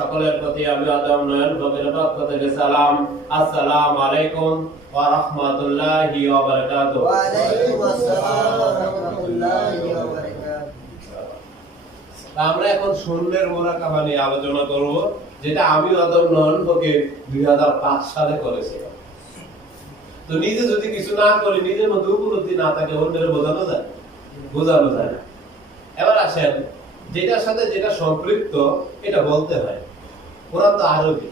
সকলের প্রতি আমি আদম নয়ন পক্ষ থেকে সালাম আসসালামু আলাইকুম ওয়া রাহমাতুল্লাহি ওয়া বারাকাতুহু। ওয়ালাইকুম আসসালাম ওয়া রাহমাতুল্লাহি ওয়া বারাকাতুহু। আমরা এখন শূন্যের মোরাকাবা নিয়ে আলোচনা করব যেটা আমি আদম নয়ন সালে করেছিলাম। তো নিজে যদি কিছু না করি নিজের মধ্যে উপলব্ধি না থাকে অন্যের বোঝানো যায়? বোঝানো যায় না। এবার আসেন যেটার সাথে যেটা সম্পৃক্ত এটা বলতে হয়। তো আরবি,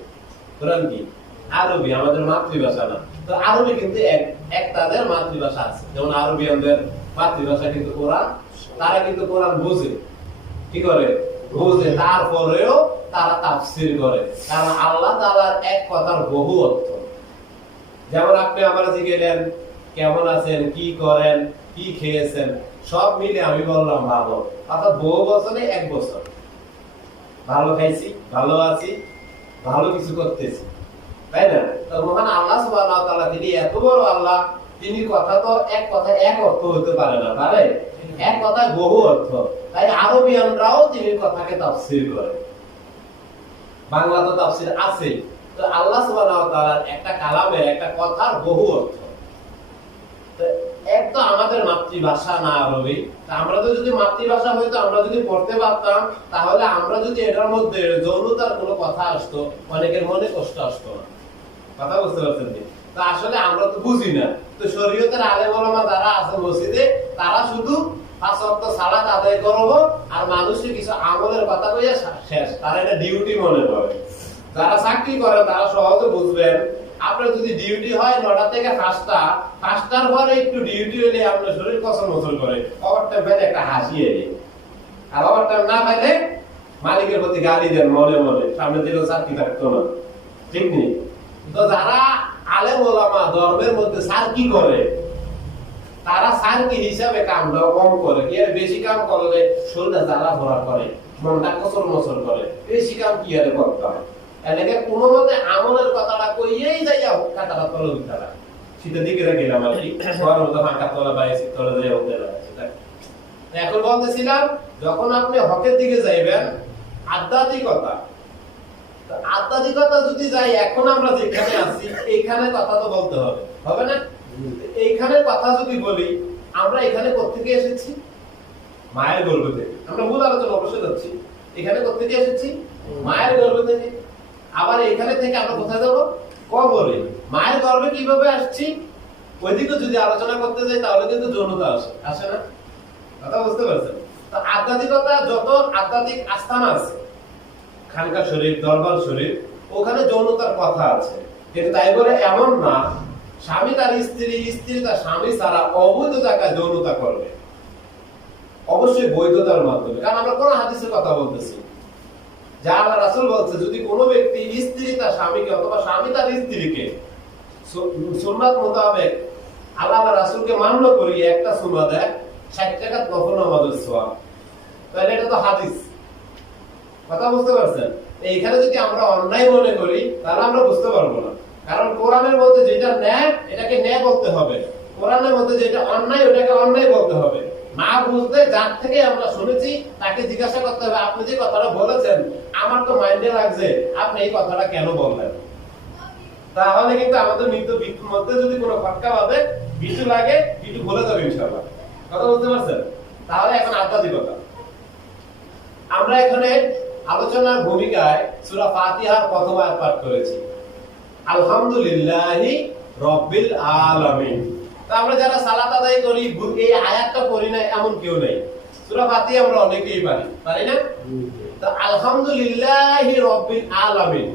কোরআন কি? আরবি, আমাদের মাতৃভাষা না। তো আরবি কিন্তু এক এক তাদের মাতৃভাষা আছে। যেমন মাতৃভাষা কিন্তু কোরআন তারা কিন্তু কোরআন বোঝে। কি করে? বোঝে। তারপরেও তারা তাফসির করে। কারণ আল্লাহ তাআলার এক কথার বহু অর্থ। যেমন আপনি আমার জিজ্ঞেলেন কেমন আছেন, কি করেন, কি খেয়েছেন, সব মিলে আমি বললাম ভালো। অর্থাৎ বহু বছরে এক বছর। ভালো খাইছি, ভালো আছি ভালো কিছু করতেছি। তাই না? মহান আল্লাহ তাআলা তিনি এত বড় আল্লাহ, তিনি কথা তো এক কথা এক অর্থ হতে পারে না, পারে? এক কথা বহু অর্থ। তাই আরবিয়ানরাও তিনি কথাকে তাফসীর করে। বাংলা তো তাফসীর আছে। তো আল্লাহ তাআলার একটা কালামের, একটা কথার বহু অর্থ। আমাদের মাতৃভাষা না আরবি আমরা তো যদি মাতৃভাষা হইতো আমরা যদি পড়তে পারতাম, তাহলে আমরা যদি এটার মধ্যে যৌনতার কোনো কথা আসতো, অনেকের মনে কষ্ট আসতো না। কথা বুঝতে পারছেন তো আসলে আমরা তো বুঝি না। তো শরীয়তের আলেম ওলামা যারা আছে মসজিদে, তারা শুধু পাঁচ ওয়াক্ত সালাত আদায় করব আর মানুষকে কিছু আমলের কথা কইয়া শেষ। তারা এটা ডিউটি মনে করে। যারা চাকরি করে, তারা সহজে বুঝবেন আপনার যদি ডিউটি হয় নটা থেকে পাঁচটা, পাঁচটার পরে একটু ডিউটি হলে আপনার শরীর কসম মসল করে ওভারটাইম পেলে একটা হাসি এলে আর ওভারটাইম না পাইলে মালিকের প্রতি গালি দেন মনে মনে সামনে দিলেও চাকরি থাকতো না। ঠিক নেই? তো যারা আলেম ওলামা ধর্মের মধ্যে স্যার কি করে, তারা স্যার কি হিসাবে কামটা কম করে। আর বেশি কাম করলে শরীরটা জ্বালা ভরা করে, মনটা কসর মসর করে? বেশি কাম কি আরে করতে হয়? এনেকে কোনো মতে আমলের কথাটা কইয়েই যাইয়া কাটাটা তলে হয় শীতের দিকে গেলাম আর কি। গরম তো ফাঁকা তলা পাই শীত তলে যাই লাগে এখন বলতেছিলাম, যখন আপনি হকের দিকে যাইবেন, আধ্যাত্মিকতা। আধ্যাত্মিকতা যদি যাই, এখন আমরা যেখানে আছি, এইখানে কথা তো বলতে হবে। হবে না? এইখানে কথা যদি বলি, আমরা এখানে কোথেকে এসেছি? মায়ের গর্ভ থেকে। আমরা মূল আলোচনা অবশ্যই যাচ্ছি। এখানে কোথেকে এসেছি? মায়ের গর্ভ থেকে। আবার এখানে থেকে আমরা কোথায় যাব? কবরে। মায়ের গর্ভে কীভাবে আসছি? ওইদিকে যদি আলোচনা করতে যাই, তাহলে কিন্তু যৌনতা আসে। আসে না? কথা বুঝতে পারছেন? তো আধ্যাত্মিকতা, যত আধ্যাত্মিক আস্থান আছে খানকা শরীফ দরবার শরীফ ওখানে যৌনতার কথা আছে। কিন্তু তাই বলে এমন না, স্বামী তার স্ত্রী স্ত্রী তার স্বামী ছাড়া অবৈধ জায়গায় যৌনতা করবে। অবশ্যই বৈধতার মাধ্যমে। কারণ আমরা কোন হাদিসের কথা বলতেছি যা রাসূল বলছে, যদি কোনো ব্যক্তি স্ত্রী তার স্বামীকে অথবা স্বামী তার স্ত্রীকে সুন্নাত মোতাবেক আল্লাহ রাসূলকে মান্য করি একটা সুন্নাত দেয়, ষাট টাকা সোয়াব তাহলে এটা তো হাদিস। কথা বুঝতে পারছেন? এইখানে যদি আমরা অন্যায় মনে করি, তাহলে আমরা বুঝতে পারব না। কারণ কোরআনের মধ্যে যেটা ন্যায়, এটাকে ন্যায় বলতে হবে। কোরআনের মধ্যে যেটা অন্যায়, ওটাকে অন্যায় বলতে হবে। না বুঝতে যার থেকে আমরা শুনেছি, তাকে জিজ্ঞাসা করতে হবে, আপনি যে কথাটা বলেছেন, আমার তো মাইন্ডে লাগছে, আপনি এই কথাটা কেন বললেন? তাহলে কিন্তু আমাদের মৃত্যু বিক্ষুর মধ্যে যদি কোনো খটকা বাঁধে কিছু লাগে কিছু বলে যাবে ইনশাআল্লাহ। কথা বুঝতে পারছেন? তাহলে এখন আধ্যাত্মিকতা। আমরা এখানে আলোচনার ভূমিকায় সূরা ফাতিহার প্রথম আয়াত পাঠ করেছি। আলহামদুলিল্লাহি রব্বিল আলামিন। তো আমরা যারা সালাত আদায় করি এই আয়াতটা পড়ি না এমন কেউ নেই। সূরা ফাতিহা আমরা অনেকেই পারি। পারি না? তো আলহামদুলিল্লাহি রব্বিল আলামিন।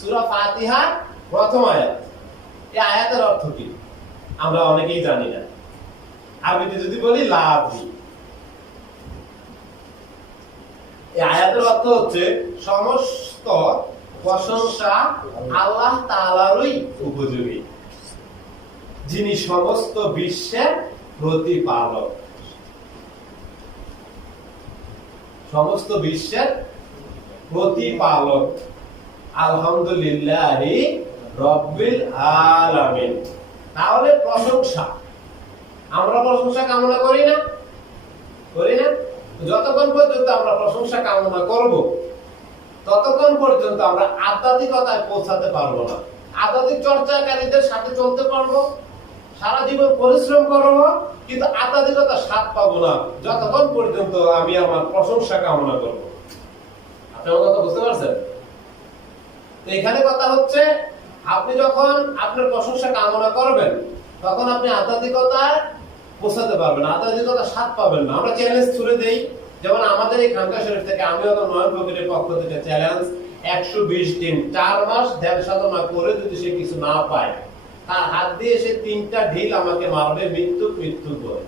সূরা ফাতিহা প্রথম আয়াত। এই আয়াতের অর্থ কি? আমরা অনেকেই জানি না। আরবিতে যদি বলি, লাভি এই আয়াতের অর্থ হচ্ছে, সমস্ত প্রশংসা আল্লাহ তাআলারই উপযোগী। যিনি সমস্ত বিশ্বের প্রতিপালক। সমস্ত বিশ্বের প্রতিপালক। আলহামদুলিল্লাহ রব্বিল আলামিন। তাহলে প্রশংসা। আমরা প্রশংসা কামনা করি না? করি না? যতক্ষণ পর্যন্ত আমরা প্রশংসা কামনা করব, ততক্ষণ পর্যন্ত আমরা আধ্যাত্মিকতায় পৌঁছাতে পারব না। আধ্যাত্মিক চর্চাকারীদের সাথে চলতে পারব সারা জীবন পরিশ্রম করব, কিন্তু আধ্যাত্মিকতার স্বাদ পাবো না। যতক্ষণ পর্যন্ত আমি আমার প্রশংসা কামনা করব। আপনি আমার কথা বুঝতে পারছেন? তো এখানে কথা হচ্ছে, আপনি যখন আপনার প্রশংসা কামনা করবেন, তখন আপনি আধ্যাত্মিকতায় পৌঁছাতে পারবেন আধ্যাত্মিকতার স্বাদ পাবেন না। আমরা চ্যালেঞ্জ ছুড়ে দেই। যেমন আমাদের এই খানকা শরীফ থেকে আমি হয়তো নয়ন ফকিরের পক্ষ থেকে চ্যালেঞ্জ একশো বিশ দিন, চার মাস ধ্যান সাধনা করে যদি সে কিছু না পায়। তার হাত দিয়ে সে তিনটা ঢিল আমাকে মারবে, মৃত্যু মৃত্যু করে।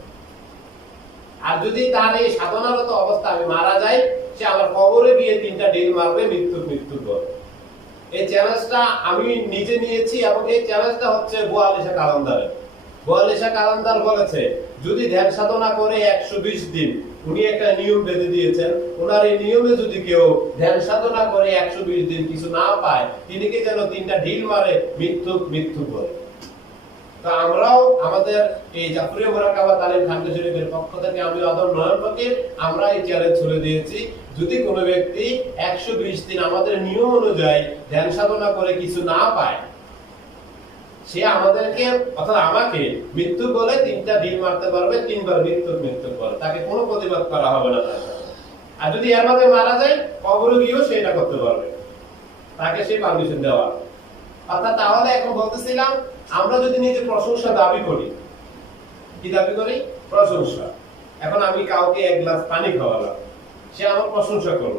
আর যদি তার এই সাধনারত অবস্থা আমি মারা যাই, সে আমার কবরে গিয়ে তিনটা ঢিল মারবে, মৃত্যু মৃত্যু করে। এই চ্যালেঞ্জটা আমি নিজে নিয়েছি এবং এই চ্যালেঞ্জটা হচ্ছে বোয়ালিশা কালান্দারের। বোয়ালিশা কালান্দার বলেছে, যদি ধ্যান সাধনা করে একশো বিশ দিন, উনি একটা নিয়ম বেঁধে দিয়েছেন, ওনার এই নিয়মে যদি কেউ ধ্যান সাধনা করে একশো বিশ দিন কিছু না পায়, তিনি কি যেন তিনটা ঢিল মারে, মৃত্যু মৃত্যু করে? তো আমরাও আমাদের এই তালিম শরীফের পক্ষ থেকে আমি আমরা এই ছুড়ে দিয়েছি। যদি কোনো ব্যক্তি একশো বিশ দিন আমাদের নিয়ম অনুযায়ী ধ্যান সাধনা করে কিছু না পায়, সে আমাদেরকে অর্থাৎ আমাকে মৃত্যু বলে তিনটা মারতে পারবে, তিনবার মৃত্যু মৃত্যু করে তাকে কোনো প্রতিবাদ করা হবে না আর যদি এর মাঝে মারা যায়, কবরে গিয়েও সে এটা করতে পারবে। তাকে সেই পারমিশন দেওয়া। অর্থাৎ তাহলে এখন বলতেছিলাম আমরা যদি নিজে প্রশংসা দাবি করি কি দাবি করি? প্রশংসা। এখন আমি কাউকে এক গ্লাস পানি খাওয়ালাম সে আমার প্রশংসা করল।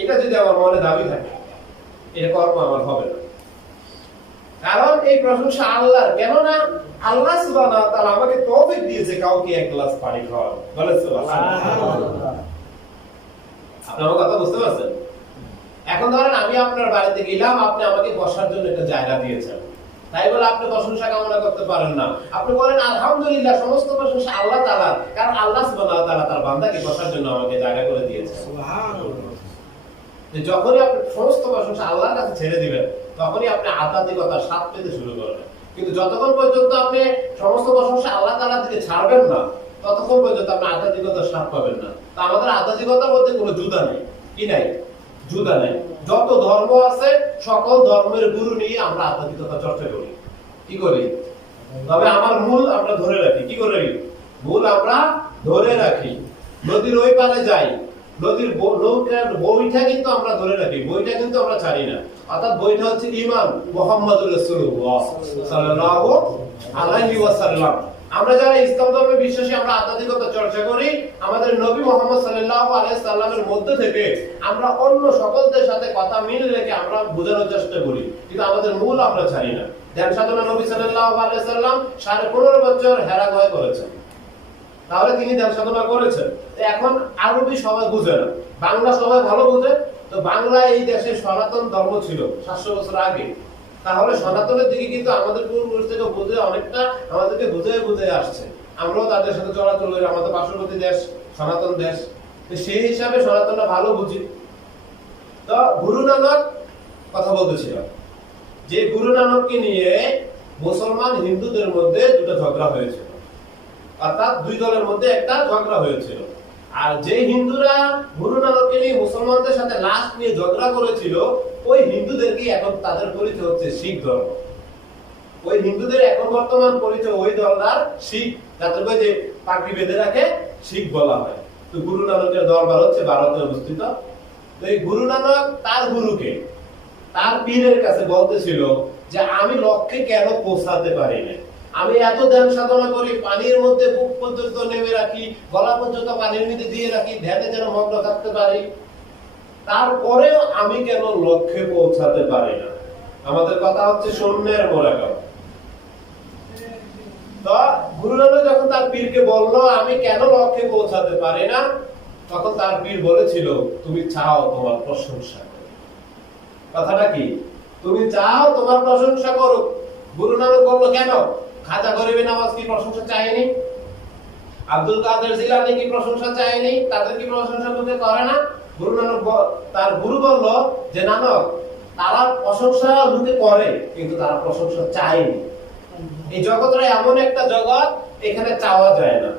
এটা যদি আমার মনে দাবি থাকে এটা কর্ম আমার হবে না। কারণ এই প্রশংসা আল্লাহর। কেননা আল্লাহ সুবহানাহু ওয়া তাআলা আমাকে তৌফিক দিয়েছে কাউকে এক গ্লাস পানি খাওয়ানো বলে সুবহানাল্লাহ। আপনি আমার কথা বুঝতে পারছেন? এখন ধরেন আমি আপনার বাড়িতে গেলাম আপনি আমাকে বসার জন্য একটা জায়গা দিয়েছেন। তাই বলে আপনি প্রশংসা কামনা করতে পারেন না। আপনি বলেন, আলহামদুলিল্লাহ, সমস্ত প্রশংসা আল্লাহ তাআলার কারণ আল্লাহ সুবহানাহু ওয়া তাআলা তার বান্দাকে বসার জন্য আমাকে জায়গা করে দিয়েছেন যে যখনই আপনি সমস্ত প্রশংসা আল্লাহর কাছে ছেড়ে দিবেন, তখনই আপনি আধ্যাত্মিকতার স্বাদ পেতে শুরু করবেন। কিন্তু যতক্ষণ পর্যন্ত আপনি সমস্ত প্রশংসা আল্লাহ তাআলা থেকে ছাড়বেন না, ততক্ষণ পর্যন্ত আপনি আধ্যাত্মিকতার স্বাদ পাবেন না। তা আমাদের আধ্যাত্মিকতার মধ্যে কোনো জুদা নেই। কি নাই? জুদা নেই। যত ধর্ম আছে, সকল ধর্মের গুরু নিয়ে আমরা আধ্যাত্মিকতা চর্চা করি। কি করি? তবে আমার মূল আমরা ধরে রাখি। কি করে মূল আমরা ধরে রাখি। নদীর ওই পারে যাই। নদীর নৌকার বইটা কিন্তু আমরা ধরে রাখি। বইটা কিন্তু আমরা ছাড়ি না। অর্থাৎ বইটা হচ্ছে ইমান মোহাম্মদ রাসূলুল্লাহ সাল্লাল্লাহু আলাইহি ওয়াসাল্লাম। আমরা যারা ইসলাম ধর্মে বিশ্বাসী, আমরা আধ্যাত্মিকতা চর্চা করি, আমাদের নবী মোহাম্মদ সাল্লাল্লাহু আলাইহি সাল্লামের মধ্যে থেকে আমরা অন্য সকলদের সাথে কথা মিল রেখে আমরা বোঝানোর চেষ্টা করি। কিন্তু আমাদের মূল আমরা ছাড়ি না। ধ্যান সাধনা নবী সাল্লাহ আলাইহি সাল্লাম সাড়ে পনেরো বছর হেরা গয়ে করেছেন। তাহলে তিনি ধ্যান সাধনা করেছেন। এখন আরবি সবাই বুঝে না। বাংলা সবাই ভালো বুঝে। তো বাংলা এই দেশে সনাতন ধর্ম ছিল সাতশো বছর আগে। তাহলে সনাতনের দিকে কিন্তু আমাদের পূর্বপুরুষ থেকে বুঝে অনেকটা আমাদেরকে বুঝে বোঝায় আসছে। আমরাও তাদের সাথে চলাচল করি, আমাদের পার্শ্ববর্তী দেশ সনাতন দেশ। সেই হিসাবে সনাতনটা ভালো বুঝি। তো গুরু নানক কথা বলতেছিল যে গুরু নানককে নিয়ে মুসলমান হিন্দুদের মধ্যে দুটো ঝগড়া হয়েছিল। অর্থাৎ দুই দলের মধ্যে একটা ঝগড়া হয়েছিল। আর যে হিন্দুরা গুরু নানককে নিয়ে মুসলমানদের সাথে লাস্ট নিয়ে ঝগড়া করেছিল, ওই হিন্দুদেরকে এখন তাদের পরিচয় হচ্ছে শিখ ধর্ম। ওই হিন্দুদের এখন বর্তমান পরিচয় ওই দলদার শিখ যাদেরকে যে পাগড়ি বেঁধে রাখে, শিখ বলা হয়। তো গুরু নানকের দরবার হচ্ছে ভারতে অবস্থিত। তো এই গুরু নানক তার গুরুকে, তার পীরের কাছে বলতেছিল যে, আমি লক্ষ্যে কেন পৌঁছাতে পারি না আমি এত ধ্যান সাধনা করি, পানির মধ্যে বুক পর্যন্ত নেমে রাখি, গলা পর্যন্ত পানির মধ্যে দিয়ে রাখি, ধ্যানে যেন মগ্ন থাকতে পারি। তারপরেও আমি কেন লক্ষ্যে পৌঁছাতে পারি না? আমাদের কথা হচ্ছে শূন্যের মোরাকাম। তো গুরু নানক যখন তার পীরকে বলল, আমি কেন লক্ষ্যে পৌঁছাতে পারি না? তখন তার পীর বলেছিল, তুমি চাও তোমার প্রশংসা কথাটা কি? তুমি চাও তোমার প্রশংসা করুক। গুরু নানক বলল, কেন? খাজা গরিবী নামাজ কি প্রশংসা চায়নি? আব্দুল কাদের জিলানি কি প্রশংসা চায়নি? তাদের কি প্রশংসা করতে করে না? গুরু নানক তার গুরু বলল যে, নানক, তারা প্রশংসা লোকে করে, কিন্তু তারা প্রশংসা চায়নি। এই জগৎটা এমন একটা জগৎ, এখানে চাওয়া যায় না।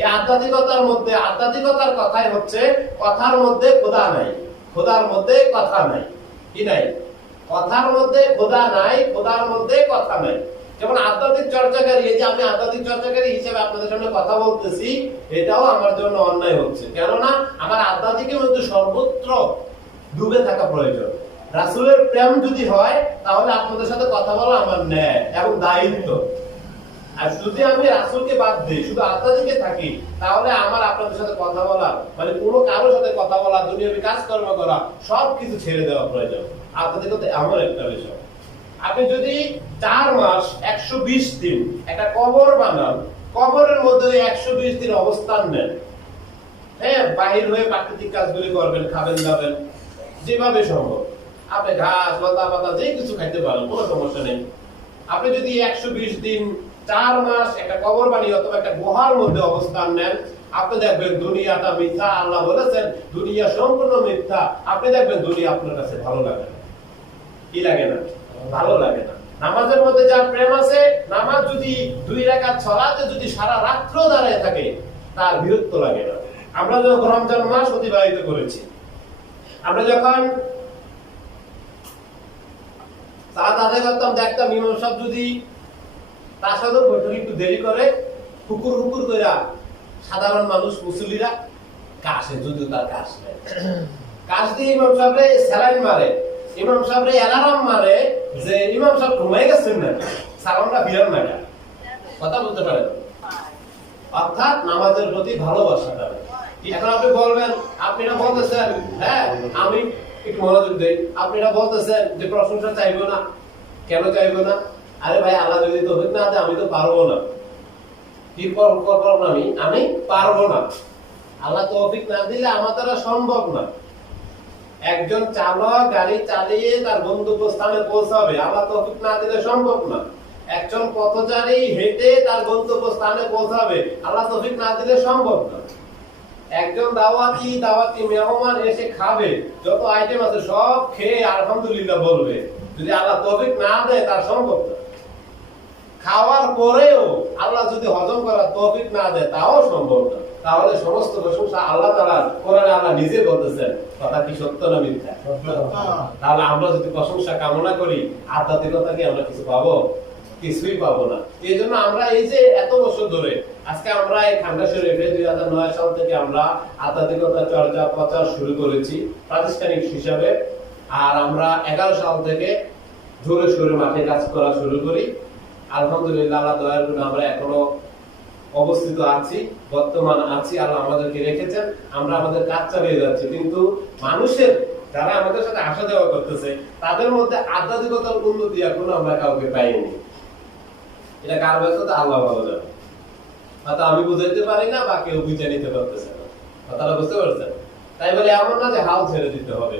এই আধ্যাত্মিকতার মধ্যে, আধ্যাত্মিকতার কথাই হচ্ছে, কথার মধ্যে খোদা নাই, খোদার মধ্যে কথা নাই। কি নাই? কথার মধ্যে খোদা নাই, খোদার মধ্যে কথা নাই। যেমন আধ্যাত্মিক চর্চাকারী, এই যে আমি আধ্যাত্মিক চর্চাকারী হিসেবে আপনাদের সামনে কথা বলতেছি, এটাও আমার জন্য অন্যায় হচ্ছে। কেননা আমার আধ্যাত্মিকের মধ্যে সর্বত্র ডুবে থাকা প্রয়োজন। রাসূলের প্রেম যদি হয়, তাহলে আপনাদের সাথে কথা বলা আমার ন্যায় এবং দায়িত্ব। আর যদি আমি রাসূলকে বাদ দিই, শুধু আত্মাদিকে থাকি, তাহলে আমার আপনাদের সাথে কথা বলা মানে কোনো কারোর সাথে কথা বলা, দুনিয়াবি কাজকর্ম করা সব কিছু ছেড়ে দেওয়া প্রয়োজন। আপনাদের তো এমন একটা বিষয়। আপনি যদি চার মাস একশো বিশ দিন। একটা কবর বানান। কবরের মধ্যে একশো বিশ দিন অবস্থান নেন। হ্যাঁ বাহির হয়ে প্রাকৃতিক কাজগুলি করবেন, খাবেন, দাবেন। যেভাবে সম্ভব। আপনি ঘাস, লতা পাতা যে কিছু খাইতে পারেন, কোনো সমস্যা নেই। আপনি যদি একশো বিশ দিন চার মাস একটা কবর বানিয়ে অথবা একটা গুহার মধ্যে অবস্থান নেন, আপনি দেখবেন দুনিয়াটা মিথ্যা, আল্লাহ বলেছেন, দুনিয়া সম্পূর্ণ মিথ্যা। আপনি দেখবেন দুনিয়া আপনার কাছে ভালো লাগে না। কি লাগে না? ভালো লাগে না। নামাজের মধ্যে যার প্রেম আছে, নামাজ যদি দুই রাকাত ছলাতে যদি সারা রাত্র দাঁড়ায় থাকে, তার বিরক্ত লাগে না। আমরা যখন রমজান মাস অতিবাহিত করেছি, আমরা যখন করতাম, দেখতাম যদি তার একটু দেরি করে কইরা সাধারণ মানুষ মুসলিরা কাশে তার কাশ নেয় কাশ দিয়ে মারে। ইমাম সাহেবরে অ্যালার্ম মারে যে ইমাম সাহেব ঘুমাই গেছেন না। সালামটা বিরান না? কথা বলতে পারেন? অর্থাৎ নামাজের প্রতি ভালোবাসাটা। এখন আপনি বলবেন, আপনি না বলতেছেন হ্যাঁ আমি একটু মনোযোগ দেই। আপনি না বলতেছেন যে প্রশংসা চাইব না। কেন চাইব না? আরে ভাই, আল্লাহ যদি তো না আমি তো পারব না। কি করব আমি? আমি পারব না। আল্লাহ তৌফিক না দিলে আমার দ্বারা সম্ভব না। একজন চালক গাড়ি চালিয়ে তার গন্তব্যস্থানে পৌঁছাবে। আল্লাহ তৌফিক না দিলে সম্ভব না। একজন পথচারী হেঁটে তার গন্তব্যস্থানে পৌঁছাবে। আল্লাহ তৌফিক না দিলে সম্ভব না। একজন দাওয়াতি দাওয়াতি মেহমান এসে খাবে। যত আইটেম আছে সব খেয়ে আলহামদুলিল্লাহ বলবে। যদি আল্লাহ তৌফিক না দেয়, তার সম্ভব না। খাওয়ার পরেও আল্লাহ যদি হজম করার তৌফিক না দেয়, তাও সম্ভব না। তাহলে সমস্ত প্রশংসা আল্লাহ তাআলা কোরআনে আল্লাহ নিজে বলতেছেন কথা কি সত্য না মিথ্যা? তাহলে আমরা যদি প্রশংসা কামনা করি আধ্যাত্মিকতা কি আমরা কিছু পাবো? কিছুই পাবো না। এই জন্য আমরা এই যে এত বছর ধরে আজকে আমরা এই ঠান্ডা শরীফে দুই হাজার নয় সাল থেকে আমরা আধ্যাত্মিকতা চর্চা প্রচার শুরু করেছি প্রাতিষ্ঠানিক হিসাবে। আর আমরা এগারো সাল থেকে জোরে সোরে মাঠে কাজ করা শুরু করি। আলহামদুলিল্লাহ আল্লাহ দয়ার আমরা এখনও অবস্থিত আছি, বর্তমান আছি, আল্লাহ আমাদেরকে রেখেছেন, আমরা আমাদের কাজ চালিয়ে যাচ্ছি। কিন্তু মানুষের যারা আমাদের সাথে আসা যাওয়া করতেছে, তাদের মধ্যে আধ্যাত্মিকতার উন্নতি এখনও আমরা কাউকে পাইনি। এটা কার ব্যস্ততা? আল্লাহ ভালো জানে। হয়তো আমি বুঝাইতে পারি না বা কেউ বুঝে নিতে পারতেছে না। কথাটা বুঝতে পারছেন? তাই বলে এমন না যে হাল ছেড়ে দিতে হবে।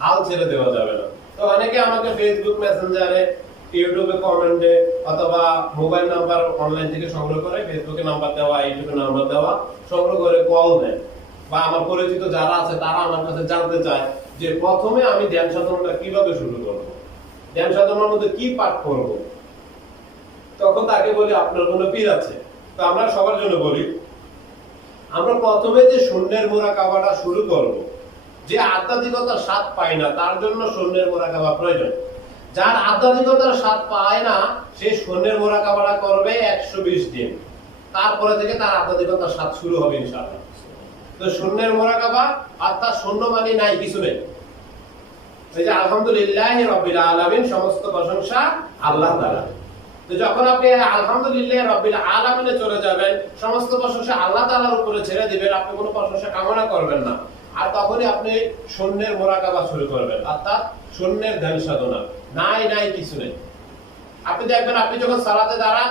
হাল ছেড়ে দেওয়া যাবে না। তো অনেকে আমাকে ফেসবুক মেসেঞ্জারে ইউটিউবে কমেন্টে অথবা মোবাইল নাম্বার অনলাইন থেকে সংগ্রহ করে ফেসবুকে নাম্বার দেওয়া ইউটিউবে নাম্বার দেওয়া, সংগ্রহ করে কল দেয়। বা আমার পরিচিত যারা আছে, তারা আমার কাছে জানতে চায় যে প্রথমে আমি ধ্যান সাধনাটা কীভাবে শুরু করব? ধ্যান সাধনার মধ্যে কি পাঠ করব? তখন তাকে বলি, আপনার কোনো পীর আছে? তো আমরা সবার জন্য বলি, আমরা প্রথমে যে শূন্যের মোরাকাবাটা শুরু করব, যে আধ্যাত্মিকতার স্বাদ পায় না, তার জন্য শূন্যের মোড়া মোরাকাবা প্রয়োজন। যার আধ্যাত্মিকতার স্বাদ পায় না, সে শূন্যের মোরাকাবাটা করবে একশো বিশ দিন। তারপরে থেকে তার আধ্যাত্মিকতার স্বাদ শুরু হবে ইনশাআল্লাহ। তো শূন্যের মোরাকাবা অর্থাৎ শূন্য মানে নাই, কিছু নেই। যে আলহামদুলিল্লাহ আলামিন, সমস্ত প্রশংসা আল্লাহ তাআলা তো যখন আপনি আলহামদুলিল্লাহ রবিল আলামিনে চলে যাবেন, সমস্ত প্রশংসা আল্লাহ তাআলার উপরে ছেড়ে দিবেন, আপনি কোনো প্রশংসা কামনা করবেন না। আর তখনই আপনি শূন্যের মোরাকাবা শুরু করবেন, অর্থাৎ শূন্যের ধ্যান সাধনা। নাই নাই, কিছু নেই। আপনি দেখবেন, আপনি যখন সালাতে দাঁড়ান,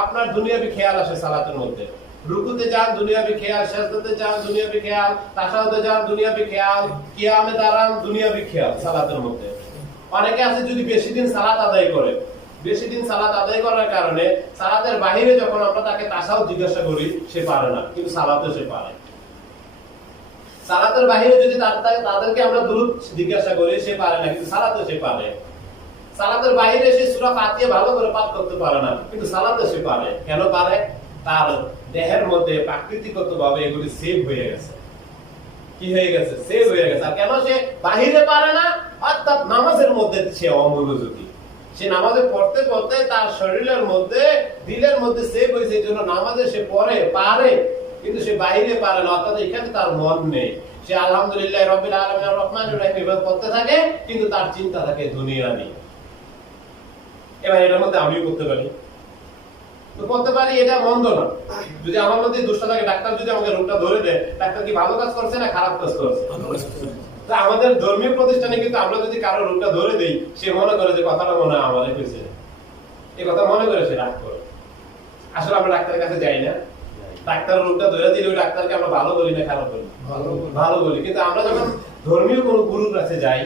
আপনার দুনিয়াবি খেয়াল আসে সালাতের মধ্যে। রুকুতে যান, দুনিয়াবি খেয়াল, সেজদাতে যান, দুনিয়াবি খেয়াল তাসাহুদে যান, দুনিয়াবি খেয়াল, কিয়ামে দাঁড়ান, দুনিয়াবি খেয়াল সালাতের মধ্যে। অনেকে আছে, যদি বেশি দিন সালাত আদায় করে বেশি দিন সালাত আদায় করার কারণে সালাতের বাহিরে যখন আমরা তাকে তাসাও জিজ্ঞাসা করি, সে পারে না, কিন্তু সালাতে সে পারে। সালাতের বাহিরে যদি তাদেরকে আমরা দূরত জিজ্ঞাসা করি, সে পারে না, কিন্তু সালাতে সে পারে। সালাতের বাইরে সে সূরা ফাতিহা ভালো করে পাঠ করতে পারে না, কিন্তু সালাতে সে পারে। কেন পারে? তার দেহের মধ্যে প্রাকৃতিকগত ভাবে এগুলি সেভ হয়ে গেছে। কি হয়ে গেছে? সেভ হয়ে গেছে। আর কেন সে বাহিরে পারে না? অর্থাৎ নামাজের মধ্যে সে অমনোযোগী। সে নামাজে পড়তে পড়তে তার শরীরের মধ্যে, দিলের মধ্যে সেভ হয়েছে, এই জন্য নামাজে সে পড়ে, পারে, কিন্তু সে বাইরে পারে না। অর্থাৎ এখানে তার মন নেই। সে আলহামদুলিল্লাহ রবিল আলমিন রহমান রহিম পড়তে থাকে, কিন্তু তার চিন্তা থাকে দুনিয়া নিয়ে। এবার এটার মধ্যে আমিও করতে পারি। তো করতে পারি এটা মন্দ না। যদি আমার মধ্যে দুষ্ট থাকে ডাক্তার যদি আমাকে রোগটা ধরে দেয় ডাক্তার কি ভালো কাজ করছে না খারাপ কাজ করছে? তা আমাদের ধর্মীয় প্রতিষ্ঠানে কিন্তু আমরা যদি কারও রোগটা ধরে দেই সে মনে করে যে কথাটা মনে হয় আমাদের হয়েছে। এই কথা মনে করে সে রাগ করে। আসলে আমরা ডাক্তারের কাছে যাই না। ডাক্তার রোগটা ধরে দিলে ওই ডাক্তারকে আমরা ভালো বলি না খারাপ বলি। ভালো বলি। কিন্তু আমরা যখন ধর্মীয় কোনো গুরুর কাছে যাই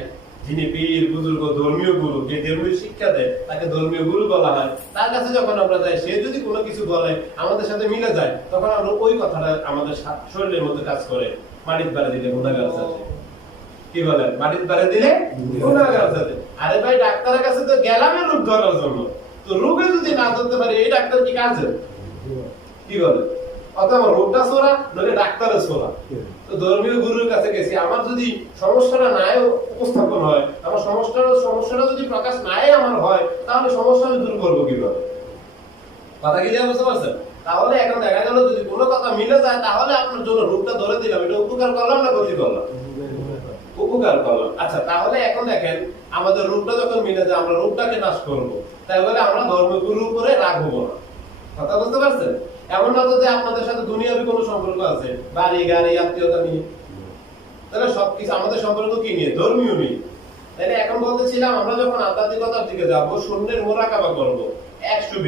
যিনি পীর, বুজুর্গ, ধর্মীয় গুরু, যে ধর্মীয় শিক্ষা দেয়, তাকে ধর্মীয় গুরু বলা হয়। তার কাছে যখন আমরা যাই, সে যদি কোনো কিছু বলে, আমাদের সাথে মিলে যায়, তখন আমরা ওই কথাটা আমাদের শরীরের মধ্যে কাজ করে। মাটির বাড়ি দিলে গুণাগার সাথে কি মাটির দিলে গুণাগার সাথে আরে ভাই, ডাক্তারের কাছে তো গেলামে রোগ ধরার জন্য। তো রোগে যদি না ধরতে পারি, এই ডাক্তার কি কাজে? কি বলে? অথবা রোগটা সোরা, নইলে ডাক্তারের সোরা। ধর্মীয় গুরুর কাছে গেছি। আমার যদি সমস্যাটা নাই উপস্থাপন হয়, আমার সমস্যাটা সমস্যাটা যদি প্রকাশ নাই আমার হয়, তাহলে সমস্যা আমি দূর করব কীভাবে? কথা কি যা বুঝতে পারছেন? তাহলে এখন দেখা গেল যদি কোনো কথা মিলে যায়, তাহলে আপনার জন্য রোগটা ধরে দিলাম। এটা উপকার করলাম না ক্ষতি করলাম? উপকার করলাম। আচ্ছা তাহলে এখন দেখেন, আমাদের রোগটা যখন মিলে যায়, আমরা রোগটাকে নাশ করব। তাই বলে আমরা ধর্মগুরুর উপরে রাগ হব না। কথা বুঝতে পারছেন? এমন না তো যে আপনাদের সাথে দুনিয়াবি কোনো সম্পর্ক আছে। বাড়ি, গাড়ি, আত্মীয়তা নিয়ে তাহলে সবকিছু আমাদের সম্পর্ক কি নিয়ে? ধর্মীয় নিয়ে তাহলে এখন বলতেছিলাম আমরা যখন আধ্যাত্মিকতার দিকে যাব, শূন্যের মোরাকাবা করব। একশো